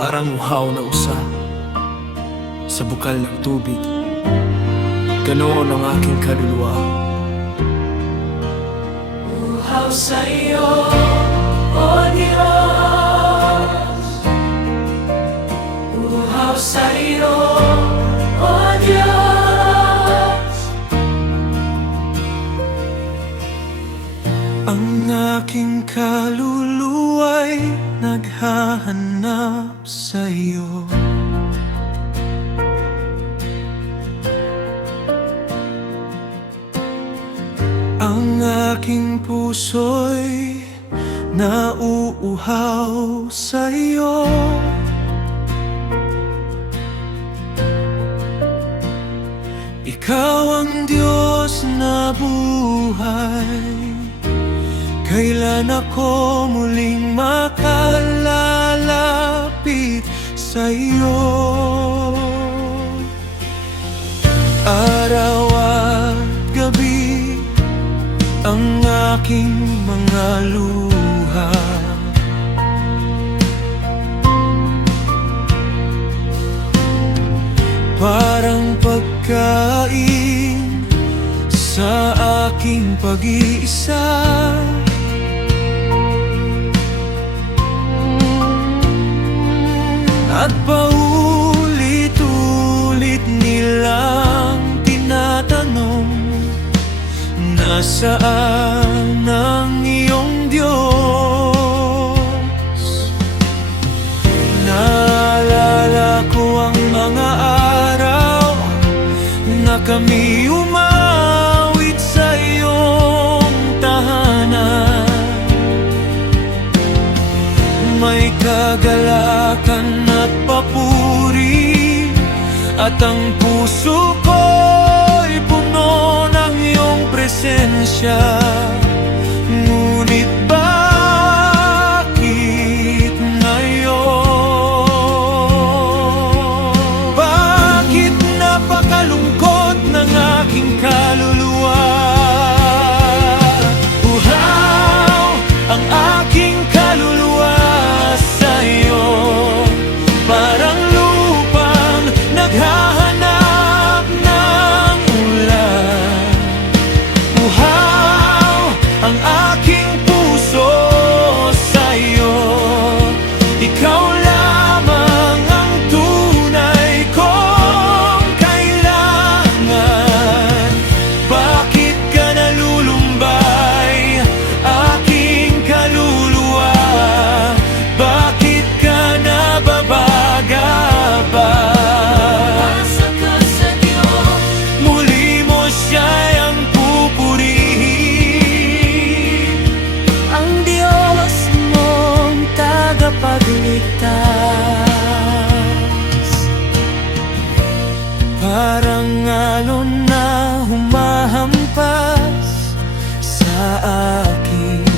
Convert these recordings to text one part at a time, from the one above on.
Parang uhaw na usa sa bukal ng tubig, ganoon ang aking kaluluwa. Uhaw sa iyo, O Diyos. Uhaw sa iyo, O Diyos. Ang aking kaluluwa'y naghahanap sa iyo. Ang aking puso'y nauuhaw sa iyo. Ikaw ang Diyos na buhay. Kailan ako muling makalalapit sa iyo? Araw at gabi ang aking mga luha, parang pagkain sa aking pag-iisa. At paulit-ulit nilang tinatanong, nasaan ang iyong Diyos? Naalala ko ang mga araw na kami umawit sa iyong tahanan. May kagalakan at papuri, at ang puso ko'y puno ng iyong presensya. Ngunit bakit ngayon? Bakit napakalungkot ng aking kaluluwa? Uhaw ang aking kaluluwa sa iyo, parang lupang naghahanap ng ulan. Uhaw ang aking puso sa iyo, ikaw lamang ang tunay kong kailangan. Bakit ka nalulumbay, aking kaluluwa? Bakit ka nababaga ba? Asa ka sa Diyos, Muli mo siya'y ang pupurihin, ang Diyos mong tagapagligtas. parang alon na humahampas sa akin.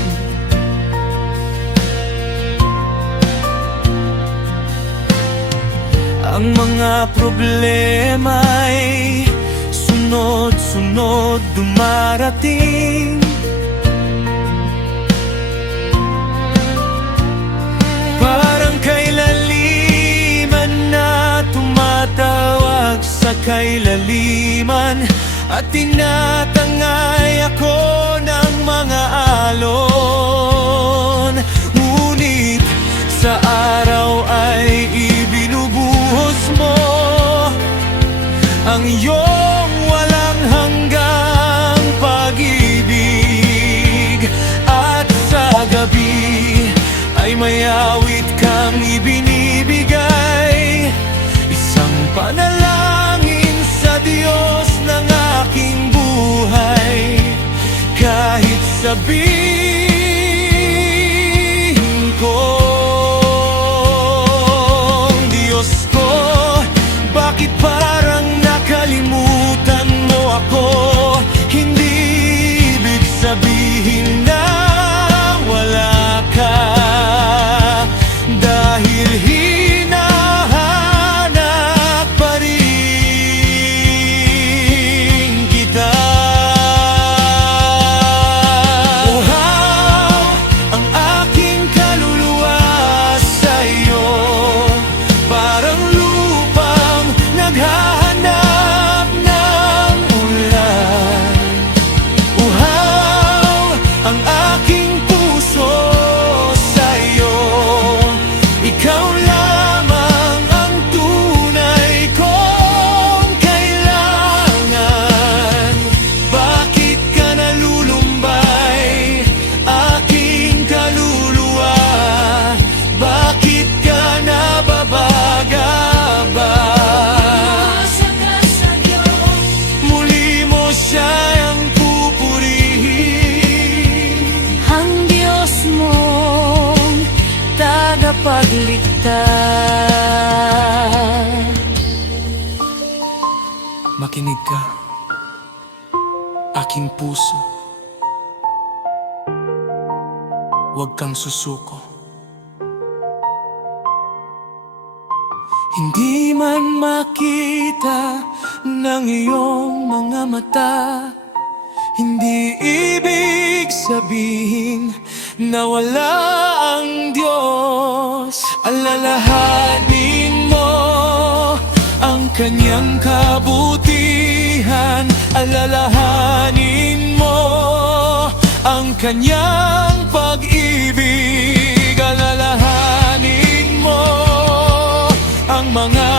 Ang mga problema'y sunod-sunod dumarating. Parang kay laliman na tumatawag sa kailaliman, at tinatangay ako ng mga alon. Ngunit sa araw ay ibinubuhos mo ang iyong walang hanggang pag-ibig. At sa gabi ay may awit kang ibinibigay, isang panalangin sa Diyos ng aking buhay. Kahit sabihin ko, Diyos ko, bakit parang nakalimutan tagapagligtas. Makinig ka, aking puso. Huwag kang susuko. Hindi man makita ng iyong mga mata, hindi ibig sabihin na wala ang Diyos. Alalahanin mo ang kanyang kabutihan. Alalahanin mo ang kanyang pag-ibig. Alalahanin mo ang mga